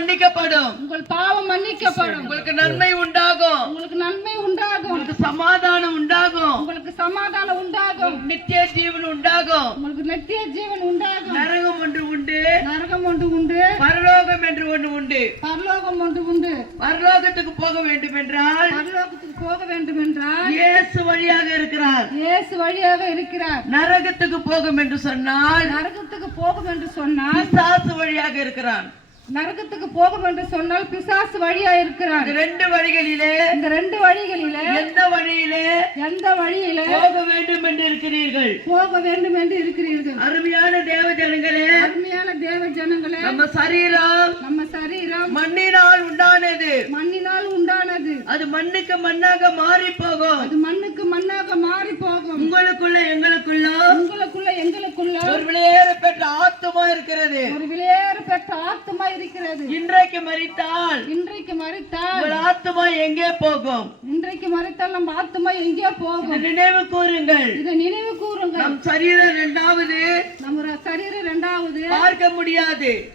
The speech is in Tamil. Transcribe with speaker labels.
Speaker 1: மன்னிக்கப்படும்.
Speaker 2: உங்கள் பாவம் மன்னிக்கப்படும்.
Speaker 1: உங்களுக்கு நன்மை உண்டாகும்.
Speaker 2: உங்களுக்கு நன்மை உண்டாகும்.
Speaker 1: உங்களுக்கு சமாதானம் உண்டாகும்.
Speaker 2: உங்களுக்கு சமாதானம் உண்டாகும்.
Speaker 1: நித்திய ஜீவன் உண்டாகும்.
Speaker 2: உங்களுக்கு நித்திய ஜீவன் உண்டாகும்.
Speaker 1: நரகம் ஒன்று உண்டு.
Speaker 2: நரகம் ஒன்று உண்டு.
Speaker 1: பரலோகம் என்று ஒன்று உண்டு.
Speaker 2: பரலோகம் ஒன்று உண்டு.
Speaker 1: பரலோகத்துக்கு போக வேண்டும் என்றால்
Speaker 2: பரலோகத்துக்கு போக வேண்டும் என்றால்
Speaker 1: இயேசு வழியாக இருக்கிறார்.
Speaker 2: இயேசு வழியாக இருக்கிறார்.
Speaker 1: நரகத்துக்கு போகும் என்று சொன்னால்
Speaker 2: நரகத்துக்கு போகும் என்று சொன்னால்
Speaker 1: பிசாசு வழியாக இருக்கிறான்.
Speaker 2: நரகத்துக்கு போகும் என்று சொன்னால் பிசாசு வழியா இருக்கிறார்.
Speaker 1: இந்த ரெண்டு வழிகளிலே
Speaker 2: இந்த ரெண்டு வழிகளிலே
Speaker 1: எந்த வழியிலே
Speaker 2: எந்த வழியிலே
Speaker 1: போக வேண்டும் என்று இருக்கிறீர்கள்?
Speaker 2: போக வேண்டும் என்று இருக்கிறீர்கள்.
Speaker 1: அருமையான தேவ ஜனங்களே
Speaker 2: அருமையான தேவ ஜனங்களே
Speaker 1: நம்ம சரீரம்
Speaker 2: நம்ம சரீரம்
Speaker 1: மண்ணினால் உண்டானது.
Speaker 2: மண்ணினால் உண்டானது.
Speaker 1: அது மண்ணுக்கு மண்ணாக மாறி போகும்
Speaker 2: அது மண்ணுக்கு மண்ணாக மாறி போகும்
Speaker 1: உங்களுக்குள்ள ஆத்துமா இருக்கிறது
Speaker 2: ஒரு விளையாறு பெற்ற ஆத்துமா இருக்கிறது.
Speaker 1: இன்றைக்கு மறித்தால்
Speaker 2: இன்றைக்கு மறித்தால்
Speaker 1: உங்கள் ஆத்துமா எங்கே போகும்?
Speaker 2: இன்றைக்கு மறித்தால் நம்ம ஆத்துமா எங்கே போகும்?
Speaker 1: நினைவு கூறுங்கள்.
Speaker 2: இதை நினைவு கூறுங்க
Speaker 1: நம் சரீரம் இரண்டாவது.
Speaker 2: நம்ம சரீரம் இரண்டாவது.
Speaker 1: பார்க்க முடியாது.